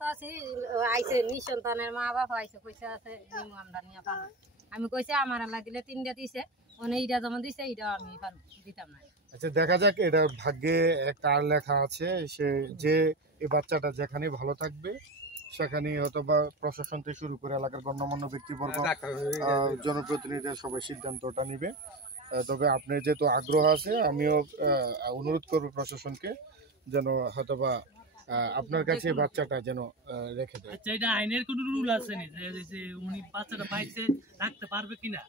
তো আছি আইছে নিঃসন্তানের মা বাবা আইছে কইছে আছে নিমু আমরা নিয়ে পারো আমি কইছে আমার লাগিলে 3টা দিছে ওনে এইটা যেমন দিছে এইটা আমি পারো দিতাম না। আচ্ছা দেখা যাক এটা ভাগ্যে কার লেখা আছে সে যে এই বাচ্চাটা যেখানে ভালো থাকবে সেখানে হয়তো বা প্রশাসন থেকে শুরু করে এলাকার গণ্যমান্য ব্যক্তিবর্গ জনপ্রতিনিধিরা সবাই সিদ্ধান্তটা নেবে। তবে আপনার যেহেতু আগ্রহ আছে আমিও অনুরোধ করবো প্রশাসনকে যেন হয়তোবা আপনার কাছে বাচ্চাটা যেন রেখে দেয়। আচ্ছা এটা আইনের কোনো রুল আছে নি যে উনি বাচ্চাটা পাইছে রাখতে পারবে কিনা?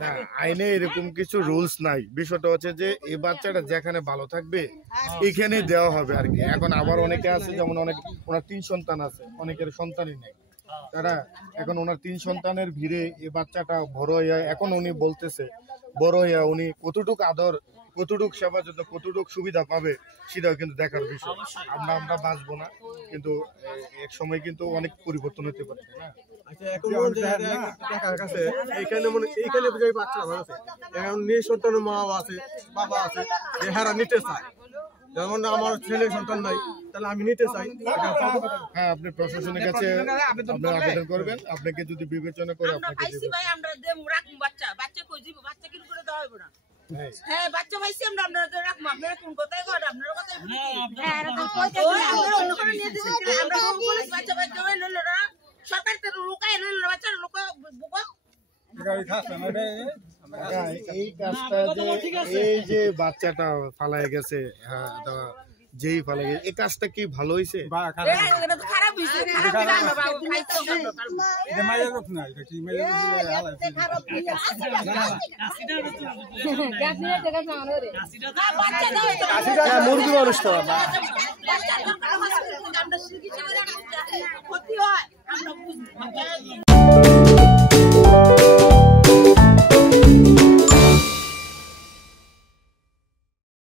না আইনে এরকম কিছু রুলস নাই, বিষয়টা হচ্ছে যে এই বাচ্চাটা যেখানে ভালো থাকবে এখানে দেওয়া হবে আর কি। এখন আবার অনেকে আছে যেমন অনেক ওনার 3 সন্তান আছে, অনেকের সন্তানই নেই, তারা এখন ওনার 3 সন্তানের ভিড়ে এই বাচ্চাটা বড় হইয়া এখন উনি বলতেছে বড় হইয়া উনি কতটুকু আদর কতটুক সেবা যত্ন কতটুক সুবিধা পাবে সেটাও কিন্তু দেখার বিষয়। আমরা বাঁচবো না কিন্তু এক সময় কিন্তু অনেক পরিবর্তন হতে পারে না। আচ্ছা এখন টাকার কাছে এইখানে বাচ্চা ভালো আছে, এখন নিঃসন্তানের মা আছে বাবা আছে যে হারা নিতে চায়, যেমন আমার ছেলে সন্তান নাই তাহলে আমি নিতে চাই। হ্যাঁ আপনি প্রশাসনের কাছে আবেদন করবেন, আপনাকে যদি বিবেচনা করে আপনাকে পাইছি ভাই আমরা দেব রাখব বাচ্চা বাচ্চা কই দিব বাচ্চা কি করে দেওয়া হইব না। হ্যাঁ বাচ্চা পাইছি আমরা আপনাদের রাখব আপনারা কোন কথাই কর আপনারা কথাই হ্যাঁ এরকম কইতে আমরা অন্য করে নিয়ে দিছি আমরা কোন বাচ্চা বাচ্চা হইল না সরকার তো লুকাই হইল বাচ্চা লোক বুকো এই কাজটা যে এই যে বাচ্চাটা ফালায় গেছে যেই ফালাই এই কাজটা কি ভালো হয়েছে? খারাপ হয়েছে মুরগি মানুষ তো ক্ষতি হয় আমরা